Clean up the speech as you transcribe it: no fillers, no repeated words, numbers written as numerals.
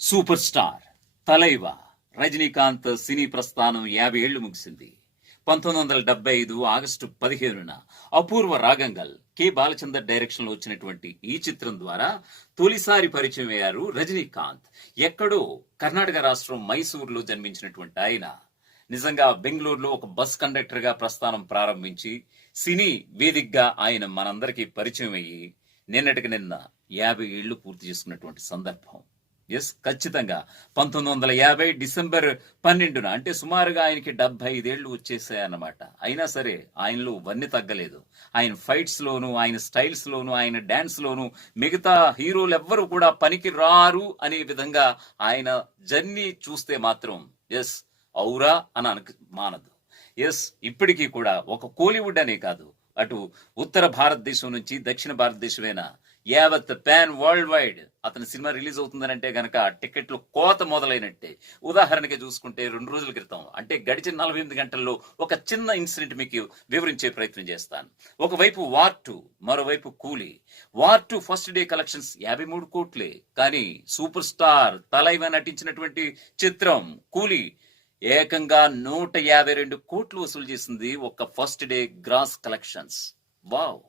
Super star తలైవా రజనీకాంత్ సినీ ప్రస్థానం 50 ఏళ్లు ముగిసింది. 1975 ఆగస్టు 15న అపూర్వ రాగంగల్ కె బాలచందర్ డైరెక్షన్ లో వచ్చినటువంటి ఈ చిత్రం ద్వారా తొలిసారి పరిచయం అయ్యారు రజనీకాంత్. ఎక్కడో కర్ణాటక రాష్ట్రం మైసూరులో జన్మించినటువంటి ఆయన నిజంగా బెంగళూరులో ఒక బస్ కండక్టర్ గా ప్రస్థానం ప్రారంభించి సినీ వేదికగా ఆయన మనందరికీ పరిచయం అయ్యి నిన్నటికి నిన్న 50 ఏళ్లు పూర్తి చేసుకున్నటువంటి సందర్భం. ఎస్, ఖచ్చితంగా 1950 డిసెంబర్ 12న అంటే సుమారుగా ఆయనకి 75 ఏళ్లు వచ్చేసాయన్నమాట. అయినా సరే ఆయనలో వన్నె తగ్గలేదు. ఆయన ఫైట్స్ లోను, ఆయన స్టైల్స్ లోను, ఆయన డాన్స్ లోను మిగతా హీరోలు ఎవ్వరు కూడా పనికి రారు అనే విధంగా ఆయన జర్నీ చూస్తే మాత్రం ఎస్ ఔరా అని మానదు. ఎస్, ఇప్పటికీ కూడా ఒక కోలీవుడ్ అనే కాదు, అటు ఉత్తర భారతదేశం నుంచి దక్షిణ భారతదేశమైనా యావత్ పాన్ వరల్డ్ వైడ్ అతని సినిమా రిలీజ్ అవుతుందనంటే గనక టికెట్లు కోత మొదలైనట్టే. ఉదాహరణకి చూసుకుంటే 2 రోజుల క్రితం అంటే గడిచిన 48 గంటల్లో ఒక చిన్న ఇన్సిడెంట్ మీకు వివరించే ప్రయత్నం చేస్తాను. ఒకవైపు వార్ 2, మరోవైపు కూలీ. వార్ 2 ఫస్ట్ డే కలెక్షన్స్ 53 కోట్లే, కానీ సూపర్ స్టార్ తలైవా నటించినటువంటి చిత్రం కూలీ ఏకంగా 152 కోట్లు వసూలు చేసింది ఒక first day gross collections. Wow!